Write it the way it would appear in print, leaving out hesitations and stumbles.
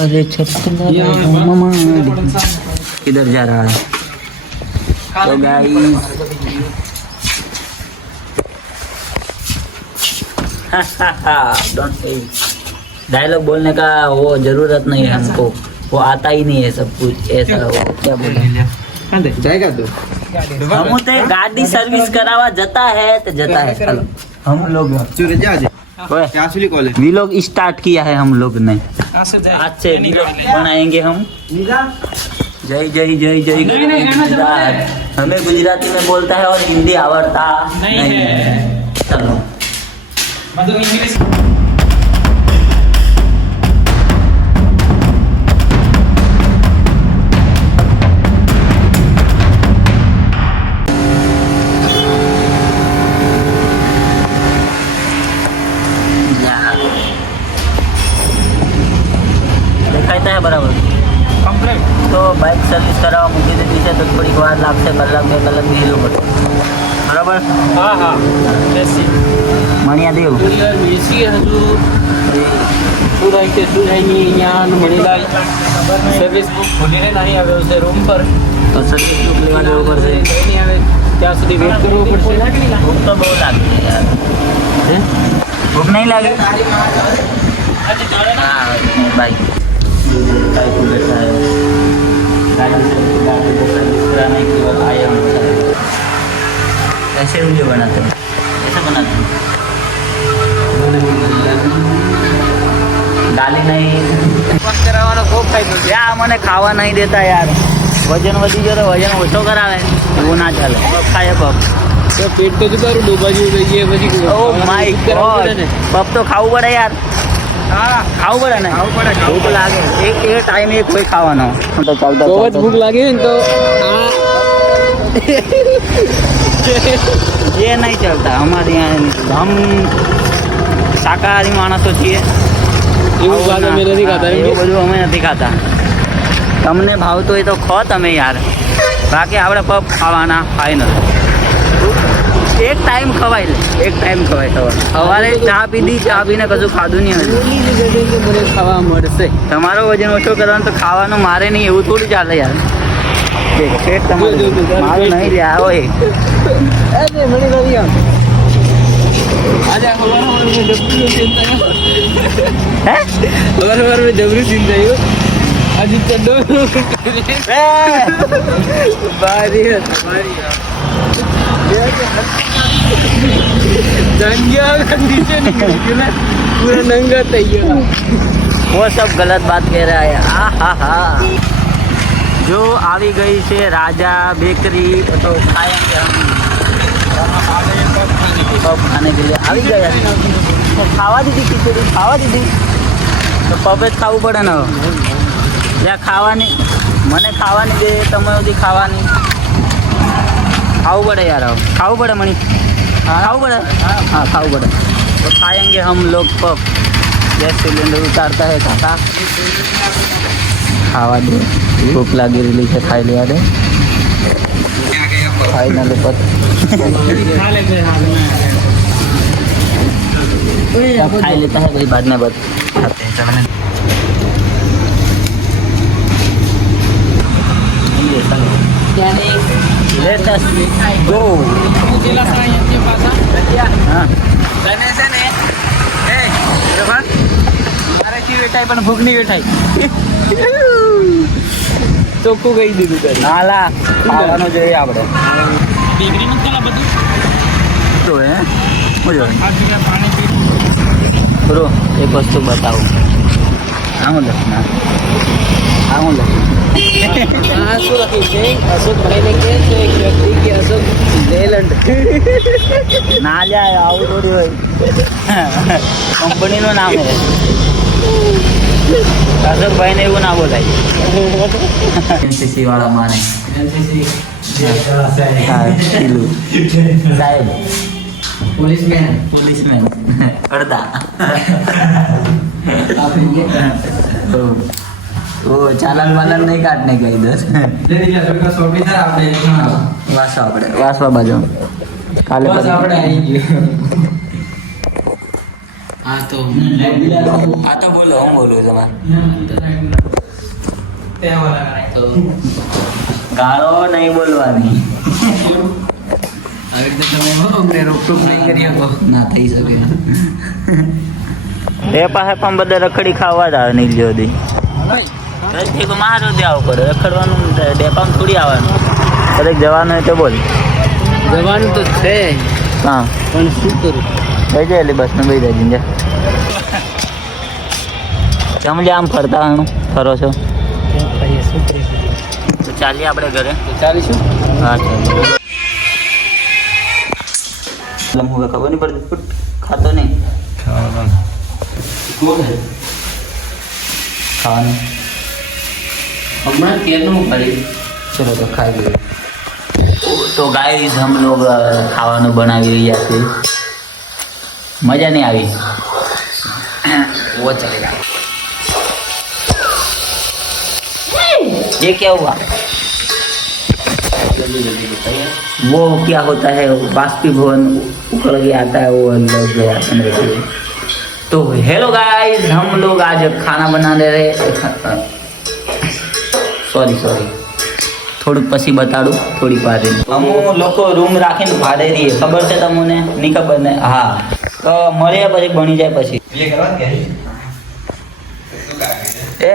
अरे छत्तीसगढ़ मामा किधर जा रहा है? तो गाइस डोंट डायलॉग बोलने का वो जरूरत नहीं है हमको, वो आता ही नहीं है सब कुछ ऐसा। क्या बोले जाएगा तो हम तो गाड़ी सर्विस करावा जाता है तो जाता है। चलो हम लोग व्लॉग स्टार्ट किया है हम लोग ने, आज से व्लॉग बनाएंगे हम। जय जय जय जय गुजरात। हमें गुजराती में बोलता है और हिंदी आवड़ता नहीं है। चलो मतलब इंग्लिश देखाता है बराबर कंप्लीट। तो बाइक सर्विस करावा મૂકી દીધી છે તો થોડીક વાર લાગશે, કલાક બે કલાક જેવું પડશે બરાબર। હા હા મણિયા દેવ બેસી હજુ શું રહી કે શું રહી અહીંયા મણીલાલ સર્વિસ બુક ખોલીને નહીં આવ્યો છે રૂમ પર, તો સર્વિસ બુક લેવા જવું પડશે। કંઈ નહીં આવે ત્યાં સુધી વેટ કરવો પડશે। ભૂખ તો બહુ લાગે છે યાર। ભૂખ નહીં લાગે? हाँ भाई गाड़ी को बैठा है, गाड़ी को सर्विस कराने के बाद आए हम। ऐसे वीडियो बनाते हैं, ऐसे बनाते हैं। गाली नहीं करावानो खूब फायदो છે। આ મને ખાવા નહીં દેતા યાર, વજન વધી ગયો તો વજન ઓછો કરાવે એવું ના ચાલે। ખાય પપ તો પેટ તો તારું ડોબાજી થઈ જાય પછી। ઓ માય ગોડ પપ તો ખાવું પડે યાર। ખાવું પડે ને, ભૂખ લાગે એક ટાઈમ એક કોઈ ખાવાનો તો ચાલતો બહુ જ ભૂખ લાગે ને તો ये नहीं चलता हमारे यहाँ। हम शाकाहारी माणસો છીએ, એવું બધું અમે નથી ખાતા। એવું બધું અમે નથી ખાતા। તમને ભાવતું હોય તો ખો તમે યાર, બાકી આપણે પપ ખાવાના ફાઇનલ। એક ટાઈમ ખવાય લે, એક ટાઈમ ખવાય। સવારે ચા પીધી, ચા પીને કશું ખાધું નહીં હજુ મને ખાવા મળશે। તમારો વજન ઓછો કરવાનું તો ખાવાનું મારે નહીં એવું થોડું ચાલે યાર। પેટ તમારું મારું નહીં લે આવો એ જબરું સીન થયું આદિત્ય पूरा नंगा तैयार। वो सब गलत बात कह रहा है। हाँ हाँ जो આવી ગઈ છે રાજા બેકરી, તો ખાएंगे हम पप खाने के लिए। આવી ગયા તો ખાવા દીધી ખીચડી, ખાવા દીધી તો પપે જ ખાવું પડે ને। જ્યાં ખાવાની મને ખાવાની દે તમે સુધી ખાવાની ખાવું પડે યાર। ખાવું પડે મણી, ખાવું પડે। हाँ खाવું પડે तो खाएंगे हम लोग पप। गैस सिलेंडर उतारता है काका, खावा दे भूख लागी रही है, खाई लिया दे फाइनल पत खाई लेता है भाई, बाद में बात खाते हैं। चलो Let us go. हाँ વેઠાય પણ ભૂખ નહીં વેઠાય। ચોખ્ખું કહી દીધું તારે નાલા ખાવાનું જોઈએ આપણે। ડિગ્રી નથી ના બધું તો હે મજો બરો એક વસ્તુ બતાવું। આ હું લખના આ હું લખું આ શું લખ્યું છે? અશોક ભાઈને કહે છે એક વ્યક્તિ કે અશોક લેલન્ડ ના લ્યા આવું થોડું હોય, કંપનીનું નામ છે અશોક ભાઈને એવું ના બોલાય। એનસીસી વાળા માને સાહેબ પોલીસમેન અડધા वो चालान वालन नहीं काटने का इधर वासवा पड़े वासवा बाजू काले हाँ तो હા તો બોલો, હું બોલું તમારે? तो ગાળો નહીં બોલવાની. આવી રીતે તમે અમને રોકટોક નહીં કરી શકો. ના થઈ શકે. એ પાસે પણ બધા રખડી ખાવા જ આવે નહીં જોદી. તો મારો જ આવું પડે, રખડવાનું ડેપામાં થોડી આવવાનું. કદાચ જવાનું હોય તો બોલ. જવાનું તો છે હા પણ શું કરું? થઈ જાય એટલે બસમાં બેસી જાય જીંજા. તમે આમ ફરતા હણું ફરો છો શું કરીશું? તો ચાલીએ આપણે ઘરે. ચાલીશું. હા ચાલીએ. હવે ખબર નહીં પડતી ફૂટ ખાતો નહીં. ખાવાનું હમણાં કેરનું પડી. ચલો તો ખાઈ લઈએ. તો ગાઈસ हम लोग ખાવાનું બનાવી રહ્યા છે. મજા નહીં આવી. वो चलेगा. ये क्या हुआ? जल्दी जल्दी बताइए. वो क्या होता है, बाष्पीभवन उखड़ गया आता है, वो लग गया अंदर से. तो हेलो गाइस, हम लोग आज खाना बनाने रहे. સોરી થોડુંક પછી બતાડું થોડીક વાર. અમુ લોકો રૂમ રાખીને ભાડે રહીએ, ખબર છે તમને? નહીં ખબર ને? હા તો મળીએ પછી, બની જાય પછી. એ